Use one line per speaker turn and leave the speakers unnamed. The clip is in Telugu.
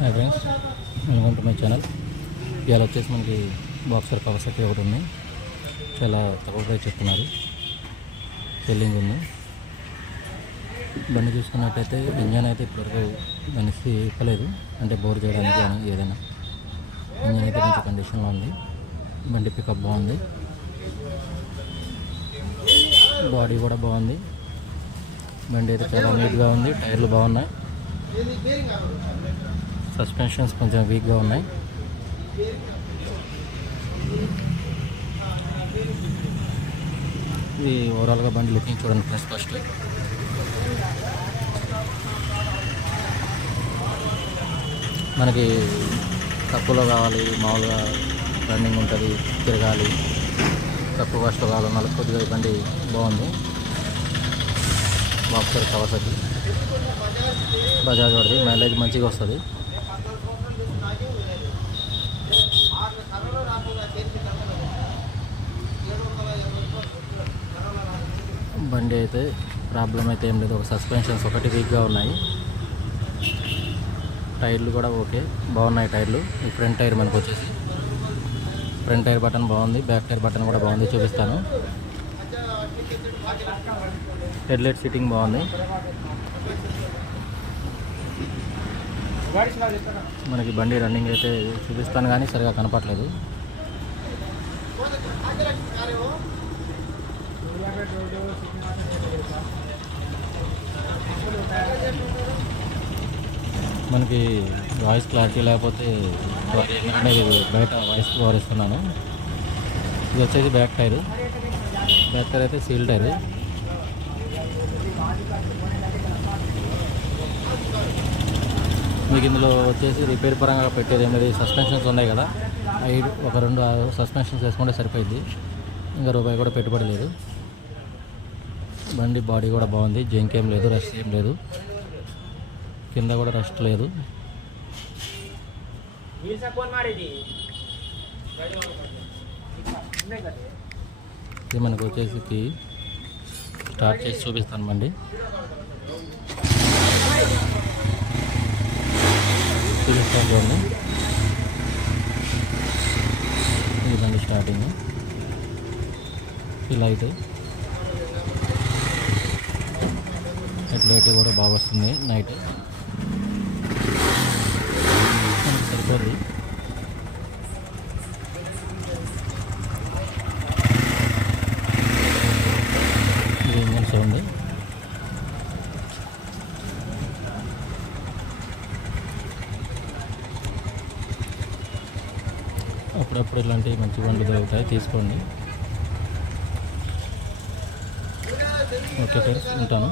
Hi friends welcome to my channel ఇవాళ వచ్చేసి మనకి బాక్సర్ కవసకి ఒకటి ఉంది. చాలా తక్కువ ప్రైస్ చెప్తున్నారు. సెల్లింగ్ ఉంది. బండి చూసుకున్నట్టయితే ఇంజన్ అయితే ఇప్పటివరకు మనిషి ఇప్పలేదు. అంటే బోర్ చేయడానికి కానీ ఏదైనా. ఇంజన్ అయితే మంచి కండిషన్లో ఉంది. బండి పికప్ బాగుంది. బాడీ కూడా బాగుంది. బండి అయితే చాలా నీట్గా ఉంది. టైర్లు బాగున్నాయి. సస్పెన్షన్స్ కొంచెం వీక్గా ఉన్నాయి ఇది ఓవరాల్గా బండి లుకింగ్ చూడండి ఫ్రెండ్స్ ఫస్ట్ మనకి తక్కువలో కావాలి మామూలుగా రన్నింగ్ ఉంటుంది తిరగాలి తక్కువ కాస్ట్లో కావాలి మళ్ళీ కొద్దిగా బండి బాగుంది బాక్సర్ అది బజాజ్ వాడిది మైలేజ్ మంచిగా వస్తుంది బండి అయితే ప్రాబ్లం అయితే ఏం లేదు. ఒక సస్పెన్షన్స్ ఒకటి వీక్గా ఉన్నాయి. టైర్లు కూడా ఓకే. బాగున్నాయి టైర్లు. ఈ ఫ్రంట్ టైర్ మనకు వచ్చేసి. ఫ్రంట్ టైర్ బటన్ బాగుంది. బ్యాక్ టైర్ బటన్ కూడా బాగుంది. చూపిస్తాను. హెడ్లైట్ సిట్టింగ్ బాగుంది. మనకి బండి రన్నింగ్ అయితే చూపిస్తాను కానీ సరిగా కనపట్లేదు మనకి వాయిస్ క్లారిటీ లేకపోతే బయట వాయిస్ వారిస్తున్నాను. ఇది వచ్చేసి బ్యాక్ టైర్. బ్యాక్ టైర్ అయితే సీల్ టైర్. మీకు ఇందులో వచ్చేసి రిపేర్ పరంగా పెట్టేది ఏమిది సస్పెన్షన్స్ ఉన్నాయి కదా. అవి ఒక రెండు సస్పెన్షన్స్ వేసుకుంటే సరిపోయింది. ఇంకా రూపాయి కూడా పెట్టుబడి లేదు. బండి బాడీ కూడా బాగుంది. జంక్ ఏం లేదు రష్ ఏం లేదు. కింద కూడా రెస్ట్ లేదు. ఇది మనకు వచ్చేసి స్టార్ట్ చేసి చూపిస్తాను బండి. చూపిస్తాను చూడండి. ఇది బండి స్టార్టింగ్ ఈ లైట్ హెడ్ లైట్ కూడా బాగా వస్తుంది నైట్ మనకి సరిపోద్ది. ఇది ఇంజన్ సౌండ్ అప్పుడప్పుడు ఇలాంటివి మంచి బండ్లు దొరుకుతాయి తీసుకోండి. ఓకే సార్ ఉంటాను.